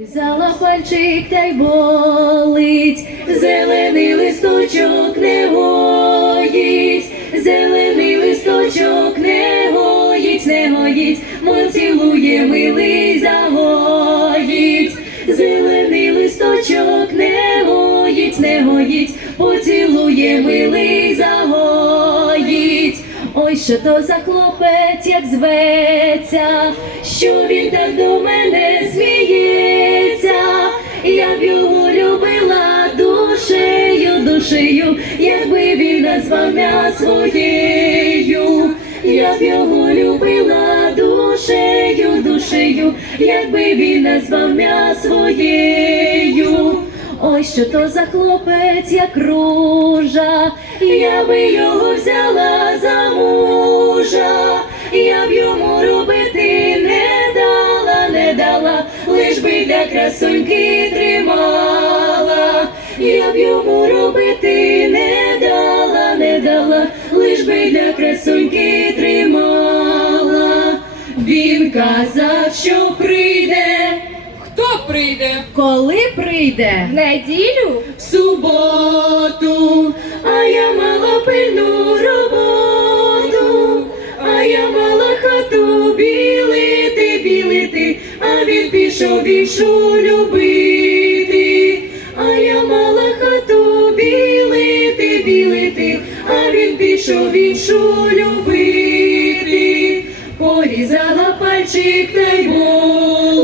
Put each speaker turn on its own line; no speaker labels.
Різала пальчик та й болить, зелений листочок не гоїть, зелений листочок не гоїть, не гоїть, мов цілує милий загоїть, зелений листочок не гоїть, не гоїть, поцілує милий загоїть. Ой, що то за хлопець, як зветься, що він так до мене душею, якби він назвав мене своєю, я б його любила душею, душею, якби він назвав мене своєю. Ой, що то за хлопець, як ружа, я би його взяла за мужа, я б йому робити не дала, не дала, лиш би для красуньки тримала, я б йому робити не дала, не дала, лиш би для красуньки тримала. Він казав, що прийде.
Хто прийде?
Коли прийде?
В неділю?
В суботу, а я мала пильну роботу, а я мала хату білити, білити, а він пішов вішу любити, пішов вішу любити, порізала пальчик та й бо.